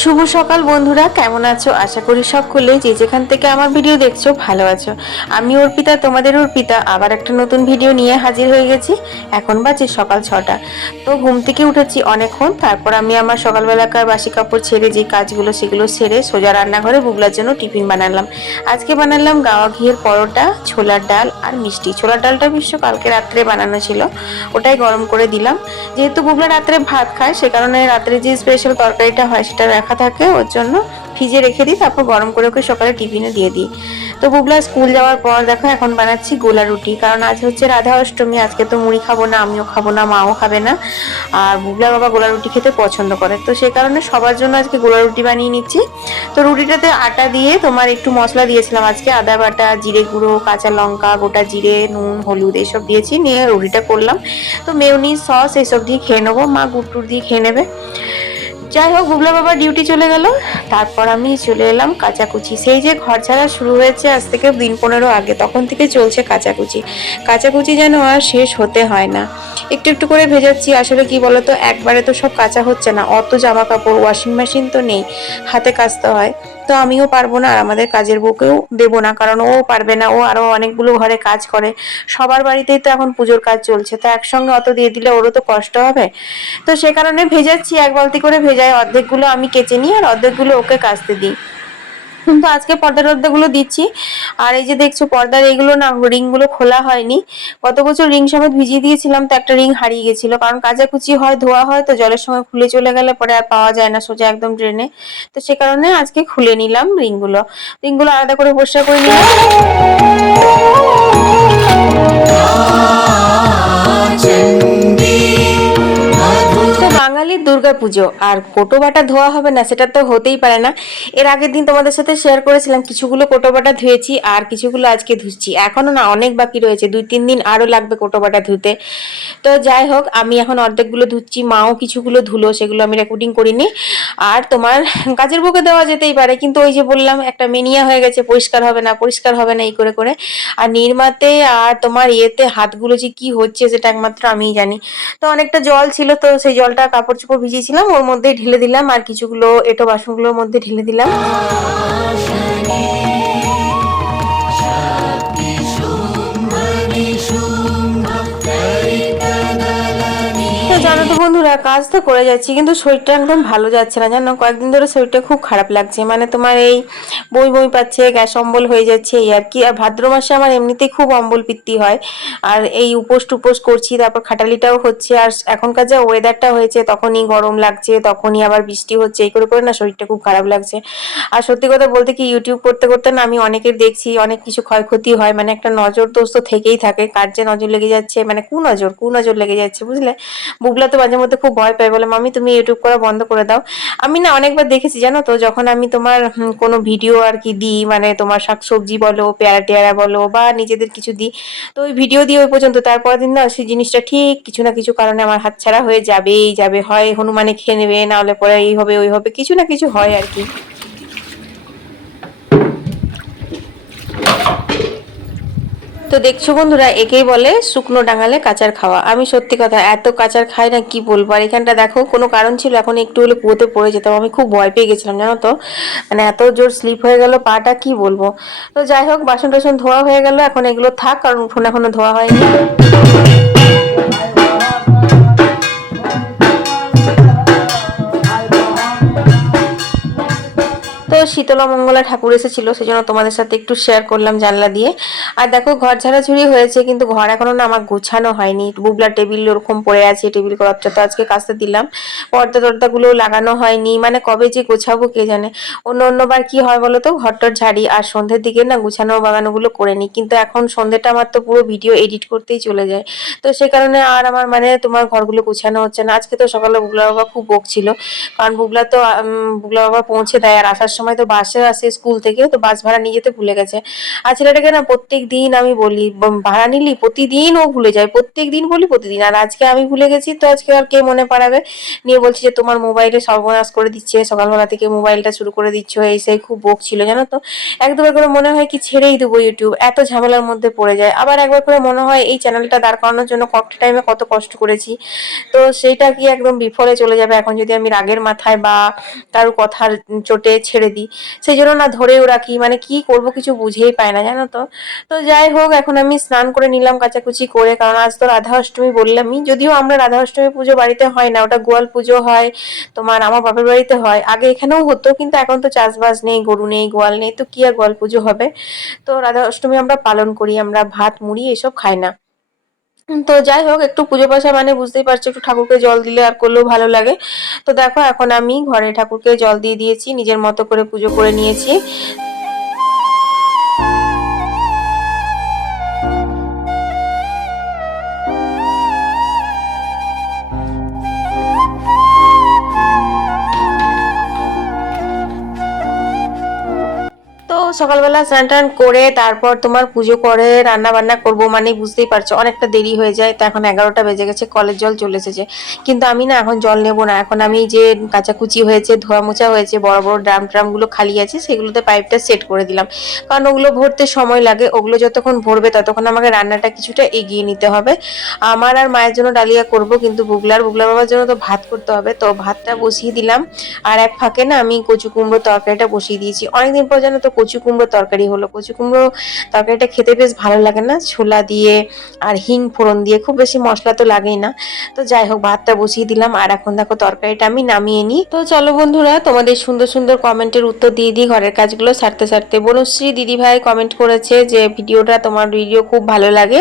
সকাল বন্ধুরা, কেমন আছো? আশা করি সব সকলে যে যেখান থেকে আমার ভিডিও দেখছ ভালো আছো। আমি অর্পিতা, তোমাদের অর্পিতা, আবার একটা নতুন ভিডিও নিয়ে হাজির হয়ে গেছি। এখন বাজে সকাল ছটা। তো ঘুম থেকে উঠেছি অনেকক্ষণ, তারপর আমি আমার সকালবেলাকার বাসি কাপড় ছেড়ে যে কাজগুলো সেগুলো সেরে সোজা রান্নাঘরে বুগলার জন্য টিফিন বানালাম। আজকে বানালাম গাওয়া ঘিয়ের পরোটা, ছোলার ডাল আর মিষ্টি। ছোলার ডালটা বিশ্ব কালকে রাত্রে বানানো ছিল, ওটাই গরম করে দিলাম। যেহেতু বুগলা রাত্রে ভাত খায়, সে কারণে রাত্রে যে স্পেশাল তরকারিটা হয় সেটা রাখা থাকে, ওর জন্য ফ্রিজে রেখে দিই, তারপর গরম করে ওকে সকালে টিফিনে দিয়ে দিই। তো বুবলা স্কুল যাওয়ার পর দেখো এখন বানাচ্ছি গোলা রুটি, কারণ আজ হচ্ছে রাধা অষ্টমী, আজকে তো মুড়ি খাব না, আমিও খাব না, মাও খাবে না। আর বুবলা বাবা গোলা রুটি খেতে পছন্দ করে। তো সে কারণে সবার জন্য আজকে গোলা রুটি বানিয়ে নিচ্ছি। তো রুটিটাতে আটা দিয়ে তোমার একটু মশলা দিয়েছিলাম আজকে, আদা বাটা, জিরে গুঁড়ো, কাঁচা লঙ্কা, গোটা জিরে, নুন, হলুদ এইসব দিয়েছি, নিয়ে রুটিটা করলাম। তো মেউনি সস এইসব দিয়ে খেয়ে নেব, মা গুড় টুর দিয়ে খেয়ে নেবে। যাই হোক, বুবলা বাবা ডিউটি চলে গেল। তারপর আমি চলে এলাম কাচাকুচি। সেই যে ঘর ছাড়া শুরু হয়েছে আজ থেকে দিন পনেরো আগে, তখন থেকে চলছে কাচাকুচি। কাচাকুচি যেন আর শেষ হতে হয় না। একটু একটু করে ভেজাচ্ছি, আসলে কি বলতো, একবারে তো সব কাঁচা হচ্ছে না। অত জামা কাপড় ওয়াশিং মেশিন তো নেই। হাতে কাচতে হয়। তো আমিও পারব না, আর আমাদের কাজের বউকেও দেবো না, কারণ ও পারবে না, ও আরও অনেকগুলো ঘরে কাজ করে। সবার বাড়িতেই তো এখন পুজোর কাজ চলছে, তো একসঙ্গে অত দিয়ে দিলে ওরও তো কষ্ট হবে। তো সে কারণে ভেজাচ্ছি, এক বালতি করে ভেজাই অর্ধেকগুলো আমি কেচে নিই, আর অর্ধেকগুলো ওকে কাচতে দিই। কিন্তু আজকে পর্দার টর্দাগুলো দিচ্ছি। আর এই যে দেখছ, পর্দার এইগুলো না রিংগুলো খোলা হয়নি। গত বছর রিং সমেত ভিজিয়ে দিয়েছিলাম, তো একটা রিং হারিয়ে গেছিল। কারণ কাচাকুচি হয়, ধোয়া হয়, তো জলের সময় খুলে চলে গেলে পরে আর পাওয়া যায় না, সোজা একদম ড্রেনে। তো সে কারণে আজকে খুলে নিলাম রিংগুলো। রিংগুলো আলাদা করে পরিষ্কার করে নিলাম। বাঙালির পুজো। আর কোটো বাটা ধোয়া হবে না, সেটা তো হতেই পারে না। এর আগের দিন তোমাদের সাথে শেয়ার করেছিলাম, কিছুগুলো কোটো বাটা ধুয়েছি আর কিছুগুলো আজকে ধুচ্ছি। এখনও না, অনেক বাকি রয়েছে, দুই তিন দিন আরও লাগবে কোটো বাটা ধুতে। তো যাই হোক, আমি এখন অর্ধেকগুলো ধুচ্ছি, মাও কিছুগুলো ধুলো, সেগুলো আমি রেকর্ডিং করিনি। আর তোমার কাজের বুকে দেওয়া যেতেই পারে, কিন্তু ওই যে বললাম, একটা মেনিয়া হয়ে গেছে, পরিষ্কার হবে না, পরিষ্কার হবে না, এই করে করে। আর নির্মাতে আর তোমার ইয়েতে হাতগুলো যে কি হচ্ছে, সেটা একমাত্র আমিই জানি। তো অনেকটা জল ছিল, তো সেই জলটা কাপড় চোপড় ভিজিয়েছিলাম ওর মধ্যে ঢেলে দিলাম আর কিছুগুলো এটো বাসনগুলোর মধ্যে ঢেলে দিলাম। কাজ তো করে যাচ্ছি, কিন্তু শরীরটা একদম ভালো যাচ্ছে না। জানো, কয়েকদিন ধরে শরীরটা খুব খারাপ লাগছে। মানে তোমার এই বই বই পাচ্ছে, গ্যাস অম্বল হয়ে যাচ্ছে, এই আর কি। আর ভাদ্র মাসে আমার এমনিতেই খুব অম্বল পিত্তি হয়। আর এই উপোস টুপোস করছি, তারপর খাটালিটাও হচ্ছে। আর এখনকার যা ওয়েদারটা হয়েছে, তখনই গরম লাগছে, তখনই আবার বৃষ্টি হচ্ছে। এই করে করে না শরীরটা খুব খারাপ লাগছে। আর সত্যি কথা বলতে কি ইউটিউব করতে করতে না আমি অনেকের দেখছি, অনেক কিছু ক্ষয়ক্ষতি হয়। মানে একটা নজর তো থেকেই থাকে, কার যে নজর লেগে যাচ্ছে মানে কু নজর কু নজর লেগে যাচ্ছে, বুঝলে? বুগলা তো মাঝে মধ্যে খুব ভয় পায়, বলে, মামি, তুমি ইউটিউব করা বন্ধ করে দাও। আমি না অনেকবার দেখেছি, জানো তো, যখন আমি তোমার কোনো ভিডিও আর কি দিই মানে তোমার শাক সবজি বলো পেয়ারা টেয়ারা বলো, বা নিজেদের কিছু দিই, তো ওই ভিডিও দিয়ে ওই পর্যন্ত তারপর দিন না সেই জিনিসটা ঠিক কিছু না কিছু কারণে আমার হাত ছাড়া হয়ে যাবেই, যাবে, হয় হনুমানে খেয়ে নেবে, না হলে পরে এই হবে, ওই হবে, কিছু না কিছু হয় আর কি। তো দেখছ বন্ধুরা, একেই বলে শুকনো ডাঙালে কাঁচার খাওয়া। আমি সত্যি কথা, এত কাঁচার খাই না, কি বলব? আর এখানটা দেখো, কোনো কারণ ছিল, এখন একটু হলে কুয়োতে পড়ে যেতাম আমি খুব ভয় পেয়ে গেছিলাম, জানো তো? মানে এত জোর স্লিপ হয়ে গেল পাটা, কি বলব? তো যাই হোক বাসন টাসন ধোয়া হয়ে গেল, এখন এগুলো থাক, কারণ উঠোন এখনও ধোয়া হয়নি। শীতলা মঙ্গলা ঠাকুর এসেছিল, সেজন্য তোমাদের সাথে একটু শেয়ার করলাম জানলা দিয়ে। আর দেখো, ঘর ঝাড়াঝুড়ি হয়েছে, কিন্তু ঘর এখনও না আমার গোছানো হয়নি। বুবলা টেবিল ওরকম পড়ে আছে, টেবিল কলাপটা তো আজকে কাচতে দিলাম। পর্দা টর্দাগুলো লাগানো হয়নি মানে কবে যে গোছাবো কে জানে। অন্য অন্যবার কি হয় বলো তো ঘরটর ঝাড়ি, আর সন্ধ্যের দিকে না গুছানো বাগানোগুলো করে নিই কিন্তু এখন সন্ধ্যেটা আমার তো পুরো ভিডিও এডিট করতেই চলে যায়। তো সে কারণে আর আমার মানে তোমার ঘরগুলো গুছানো হচ্ছে না। আজকে তো সকালে বুবলা বাবা খুব বকছিল, কারণ বুবলা তো বুবলা বাবা পৌঁছে দেয়, আর আসার সময় সময় তো বাসে আসে স্কুল থেকে, তো বাস ভাড়া নিয়ে যেতে ভুলে গেছে। আর ছেলেটাকে না প্রত্যেক দিন আমি বলি ভাড়া নিলি, প্রতিদিন ও ভুলে যায় প্রত্যেক দিন বলি, প্রতিদিন। আর আজকে আমি ভুলে গেছি, তো আজকে আর কে মনে পাড়াবে? নিয়ে বলছি যে, তোমার মোবাইলে সর্বনাশ করে দিচ্ছে, সকালবেলা থেকে মোবাইলটা শুরু করে দিচ্ছ, এই সেই খুব বক ছিল, জানো তো? এক দুবার করে মনে হয় কি ছেড়েই দেবো ইউটিউব এত ঝামেলার মধ্যে পড়ে যায়। আবার একবার করে মনে হয় এই চ্যানেলটা দাঁড় করানোর জন্য কত টাইমে কত কষ্ট করেছি। তো সেইটা কি একদম বিফলে চলে যাবে? এখন যদি আমি রাগের মাথায় বা কারও কথার চোটে ছেড়ে দিই সেই জন্য না ধরেও রাখি মানে কি করব কিছু বুঝেই পায় না, জানো তো? তো যাই হোক, এখন আমি স্নান করে নিলাম, কাচাকুচি করে, কারণ আজ তো রাধা অষ্টমী বললামই, যদিও আমরা রাধা অষ্টমী পুজো বাড়িতে হয় না, ওটা গোয়াল পুজো হয়, তোমার আমার বাপের বাড়িতে হয়, আগে এখানেও হতো, কিন্তু এখন তো চাষবাস নেই, গরু নেই, গোয়াল নেই, তো কি আর গোয়াল পুজো হবে? তো রাধা অষ্টমী আমরা পালন করি, আমরা ভাত, মুড়ি, এসব খাই না। তো যাই হোক, একটু পুজো পাশা মানে বুঝতেই পারছ, একটু ঠাকুরকে জল দিলে আর করলেও ভালো লাগে। তো দেখো, এখন আমি ঘরে ঠাকুরকে জল দিয়ে দিয়েছি, নিজের মতো করে পুজো করে নিয়েছি। সকালবেলা স্নান টান করে তারপর তোমার পুজো করে রান্না বান্না করব মানে বুঝতেই পারছ, অনেকটা দেরি হয়ে যায়, তো এখন এগারোটা বেজে গেছে, কলের জল চলে এসেছে। কিন্তু আমি না এখন জল নেব না, এখন আমি যে কাচাকুচি হয়েছে ধোয়া মোছা হয়েছে, বড় বড় ড্রাম ট্রামগুলো খালি আছে, সেগুলোতে পাইপটা সেট করে দিলাম। কারণ ওগুলো ভরতে সময় লাগে, ওগুলো যতক্ষণ ভরবে ততক্ষণ আমাকে রান্নাটা কিছুটা এগিয়ে নিতে হবে। আমার আর মায়ের জন্য ডালিয়া করব, কিন্তু বুগলার, বুগলা বাবার জন্য তো ভাত করতে হবে, তো ভাতটা বসিয়ে দিলাম। আর এক ফাঁকে না আমি কচু কুমড়ো তরকারিটা বসিয়ে দিয়েছি। অনেকদিন পর যেন তো কচু কুমড়ো তরকারি হলো, কচু কুমড়ো তরকারিটা খেতে বেশ ভালো লাগে না। ছোলা দিয়ে আর হিং ফোড়ন দিয়ে খুব বেশি মশলা তো লাগেই না। তো যাই হোক, ভাতটা বসিয়ে দিলাম আর এখন দেখো তরকারিটা আমি নামিয়ে নিই। তো চলো বন্ধুরা, তোমাদের সুন্দর সুন্দর কমেন্টের উত্তর দিয়ে দিই ঘরের কাজগুলো সারতে সারতে। বনশ্রী দিদি ভাই কমেন্ট করেছে যে, ভিডিওটা তোমার ভিডিও খুব ভালো লাগে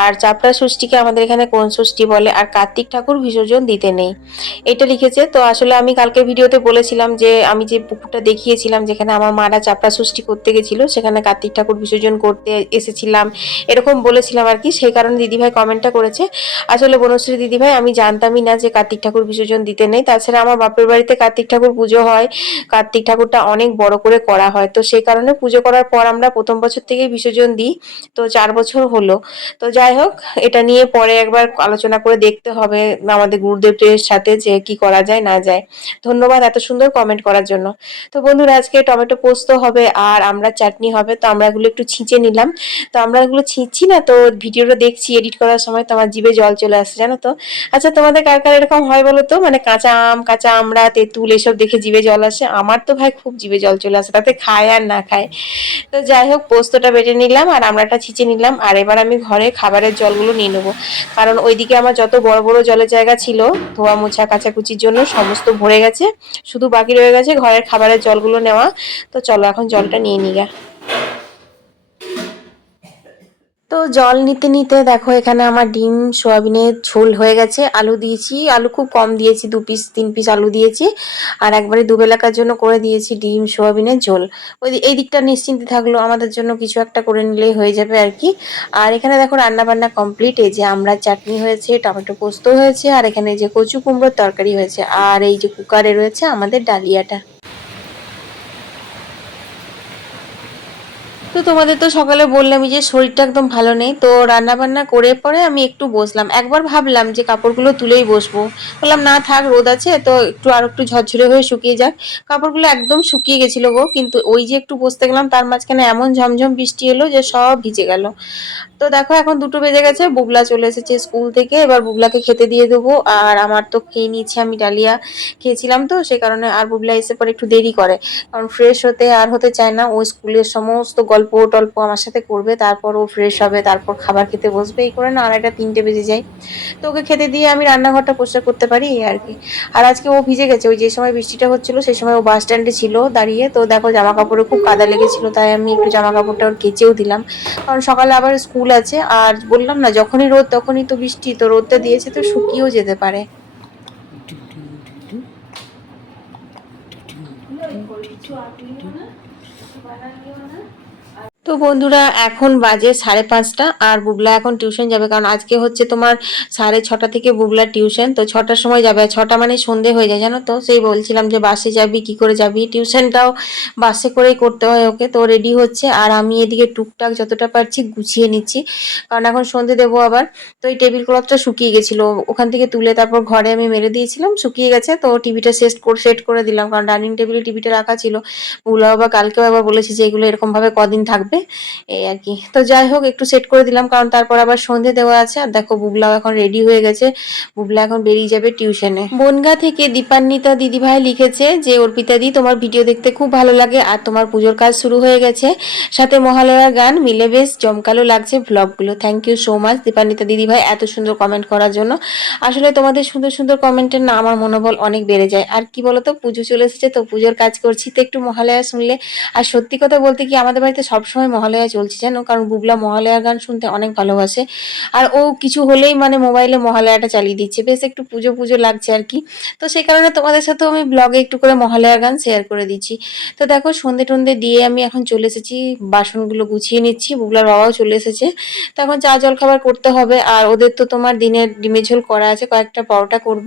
আর চাপড়া ষষ্ঠীকে আমাদের এখানে কোন ষষ্ঠী বলে আর কার্তিক ঠাকুর বিসর্জন দিতে নেই। এটা লিখেছে। তো আসলে আমি কালকে ভিডিওতে বলেছিলাম যে, আমি যে পুকুরটা দেখিয়েছিলাম যেখানে আমার মারা চাপড়া ষষ্ঠী করতে গেছিল, সেখানে কার্তিক ঠাকুর বিসর্জন করতে এসেছিলাম। এরকম বলেছিলাম আর কি, সেই কারণে দিদিভাই কমেন্টটা করেছে। আসলে বনশ্রী দিদিভাই, আমি জানতামই না যে কার্তিক ঠাকুর বিসর্জন দিতে নেই। তাছাড়া আমার বাপের বাড়িতে কার্তিক ঠাকুর পুজো হয়, কার্তিক ঠাকুরটা অনেক বড় করে করা হয়। তো সেই কারণে পুজো করার পর আমরা প্রথম বছর থেকেই বিসর্জন দিই, তো চার বছর হলো। তো যাই হোক, এটা নিয়ে পরে একবার আলোচনা করে দেখতে হবে আমাদের গুরুদেবদের সাথে যে কি করা যায়, না যায়। ধন্যবাদ এত সুন্দর কমেন্ট করার জন্য। তো বন্ধুরা, আজকে টমেটো পোস্ত হবে আর আমরা চাটনি হবে, তো আমরা এগুলো একটু ছিঁচে নিলাম। তো আমরা এগুলো ছিঁচছি না, তো ভিডিওটা দেখছি, এডিট করার সময় তো আমার জিভে জল চলে আসছে জানো তো? আচ্ছা তোমাদের কার কার এরকম হয় বলো তো? মানে কাঁচা আম, কাঁচা আমড়া, তেঁতুল এসব দেখে জিভে জল আসে? আমার তো ভাই খুব জিভে জল চলে আসে, তাতে খায় আর না খায়। তো যাই হোক, পোস্তটা বেটে নিলাম আর আমড়াটা ছিঁচে নিলাম আর এবার আমি ঘরে খাবারের জলগুলো নিয়ে নেব। কারণ ওইদিকে আমার যত বড় বড় জলের জায়গা ছিল, ধোয়া মোছা, কাচাকুচির জন্য সমস্ত ভরে গেছে, শুধু বাকি রয়ে গেছে ঘরের খাবারের জলগুলো নেওয়া। তো চলো, এখন জলটা নিয়ে নিগা তো জল নিতে নিতে দেখো এখানে আমার ডিম, সোয়াবিনের ঝোল হয়ে গেছে। আলু দিয়েছি, আলু খুব কম দিয়েছি, দু পিস, তিন পিস আলু দিয়েছি। আর একবারে দুবেলাকার জন্য করে দিয়েছি ডিম, সোয়াবিনের ঝোল। ওই এই দিকটা নিশ্চিন্তে থাকল, আমাদের জন্য কিছু একটা করে নিলেই হয়ে যাবে আর কি। আর এখানে দেখো রান্না বান্না কমপ্লিট এই যে আমরা চাটনি হয়েছে, টমেটো পোস্ত হয়েছে, আর এখানে যে কচু কুমড়োর তরকারি হয়েছে। আর এই যে কুকারে রয়েছে আমাদের ডালিয়াটা। তো তোমাদের তো সকালে বললামই যে শরীরটা একদম ভালো নেই, তো রান্না বান্না করে পরে আমি একটু বসলাম। একবার ভাবলাম যে কাপড়গুলো তুলেই বসবো। বললাম, না থাক, রোদ আছে, তো একটু আর একটু ঝরঝরে হয়ে শুকিয়ে যাক। কাপড়গুলো একদম শুকিয়ে গেছিল গো, কিন্তু ওই যে একটু বসতে গেলাম, তার মাঝখানে এমন ঝমঝম বৃষ্টি এলো যে সব ভিজে গেল। তো দেখো, এখন দুটো বেজে গেছে, বুবলা চলে এসেছে স্কুল থেকে, এবার বুবলাকে খেতে দিয়ে দেবো। আর আমার তো খেয়ে নিয়েছি আমি ডালিয়া খেয়েছিলাম তো, সে কারণে আর বুবলা এসে পরে একটু দেরি করে। কারণ ফ্রেশ হতে আর হতে চায় না, ও স্কুলের সমস্ত গল্প টল্প আমার সাথে করবে, তারপর ও ফ্রেশ হবে, তারপর খাবার খেতে বসবে, এই করে না আড়াইটা তিনটে বেজে যায়। তো ওকে খেতে দিয়ে আমি রান্নাঘরটা পরিষ্কার করতে পারি আর কি। আর আজকে ও ভিজে গেছে, ওই যে সময় বৃষ্টিটা হচ্ছিল, সেই সময় ও বাস স্ট্যান্ডে ছিল দাঁড়িয়ে। তো দেখো জামা কাপড়ে খুব কাদা লেগেছিল, তাই আমি একটু জামা কাপড়টা ওর কেচেও দিলাম। কারণ সকালে আবার স্কুল আছে, আর বললাম না, যখনই রোদ, তখনই তো বৃষ্টি, তো রোদটা দিয়েছে তো শুকিয়েও যেতে পারে। তো বন্ধুরা, এখন বাজে সাড়ে পাঁচটা আর বুবলা এখন টিউশন যাবে। কারণ আজকে হচ্ছে তোমার সাড়ে ছটা থেকে বুবলার টিউশন। তো ছটার সময় যাবে। ছটা মানে সন্ধে হয়ে যায়, জানো তো? সেই বলছিলাম যে বাসে যাবি, কি করে যাবি? টিউশনটাও বাসে করেই করতে হয় ওকে। তো রেডি হচ্ছে। আর আমি এদিকে টুকটাক যতটা পারছি গুছিয়ে নিচ্ছি। কারণ এখন সন্ধে দেবো আবার। তো এই টেবিল ক্লথটা শুকিয়ে গেছিল। ওখান থেকে তুলে তারপর ঘরে আমি মেরে দিয়েছিলাম। শুকিয়ে গেছে। তো টিভিটা সেট করে সেট করে দিলাম। কারণ ডাইনিং টেবিলে টিভিটা রাখা ছিল। বুবলা বাবা কালকেও আবার বলেছে যে এগুলো এরকমভাবে কদিন থাকবে। এই আর কি। তো যাই হোক, একটু সেট করে দিলাম, কারণ তারপর আবার সন্ধে দেওয়া আছে। আর দেখো, বুবলাও এখন রেডি হয়ে গেছে। বুবলা এখন বেরিয়ে যাবে টিউশনে। বনগা থেকে দীপান্বিতা দিদিভাই লিখেছে যে, অর্পিতা দি, তোমার ভিডিও দেখতে খুব ভালো লাগে আর তোমার পুজোর কাজ শুরু হয়ে গেছে। সাথে মহালয়ার গান, মিলে বেশ জমকালো লাগছে ব্লগগুলো thank you so much Dipanwita দিদিভাই এত সুন্দর কমেন্ট করার জন্য। আসলে তোমাদের সুন্দর সুন্দর কমেন্টের না আমার মনোবল অনেক বেড়ে যায়। আর কি বলতো, পুজো চলে এসেছে, তো পুজোর কাজ করছি, তো একটু মহালয়া শুনলে। আর সত্যি কথা বলতে কি, আমাদের বাড়িতে সবসময় মহালয়া চলছে, জানো? কারণ বুবলা মহালয়ার গান শুনতে অনেক ভালোবাসে। আর ও কিছু হলেই মানে মোবাইলে মহালয়াটা চালিয়ে দিচ্ছে। বেশ একটু পুজো পুজো লাগছে আর কি। তো সেই কারণে তোমাদের সাথেও আমি ব্লগে একটু করে মহালয়ার গান শেয়ার করে দিচ্ছি। তো দেখো, সন্ধে টন্ধে দিয়ে আমি এখন চলে এসেছি, বাসনগুলো গুছিয়ে নিচ্ছি, বুবলার বাবাও চলে এসেছে। তো এখন চা জল খাবার করতে হবে। আর ওদের তো তোমার দিনের ডিমের ঝোল করা আছে, কয়েকটা পরোটা করব।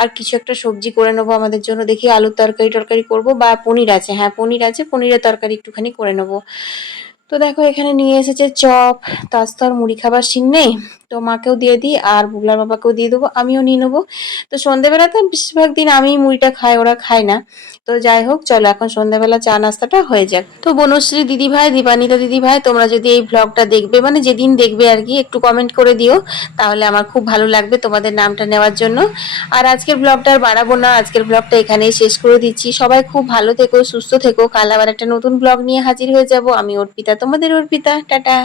আর কিছু একটা সবজি করে নেব আমাদের জন্য। দেখি আলুর তরকারি টরকারি করব বা পনির আছে। হ্যাঁ পনির আছে, পনিরের তরকারি একটুখানি করে নেব। তো দেখো এখানে নিয়ে এসেছে চপ তাজ তো আর মুড়ি খাবার সিন নেই? তো মাকেও দিয়ে দিই আর বুবলার বাবাকেও দিয়ে দেবো, আমিও নিয়ে নেব। তো সন্ধেবেলাতে বেশিরভাগ দিন আমি মুড়িটা খাই, ওরা খায় না। তো যাই হোক, চলো এখন সন্ধ্যাবেলা চা নাস্তাটা হয়ে যাক। তো বনশ্রী দিদি ভাই দীপানিতা দিদি ভাই তোমরা যদি এই ব্লগটা দেখবে মানে যেদিন দেখবে আর কি, একটু কমেন্ট করে দিও, তাহলে আমার খুব ভালো লাগবে তোমাদের নামটা নেওয়ার জন্য। আর আজকের ব্লগটা আর বাড়াবো না, আজকের ব্লগটা এখানেই শেষ করে দিচ্ছি। সবাই খুব ভালো থেকো, সুস্থ থেকো। কাল আবার একটা নতুন ব্লগ নিয়ে হাজির হয়ে যাব। আমি অর্পিতা, তোমাদের অর্পিতা। টাটা।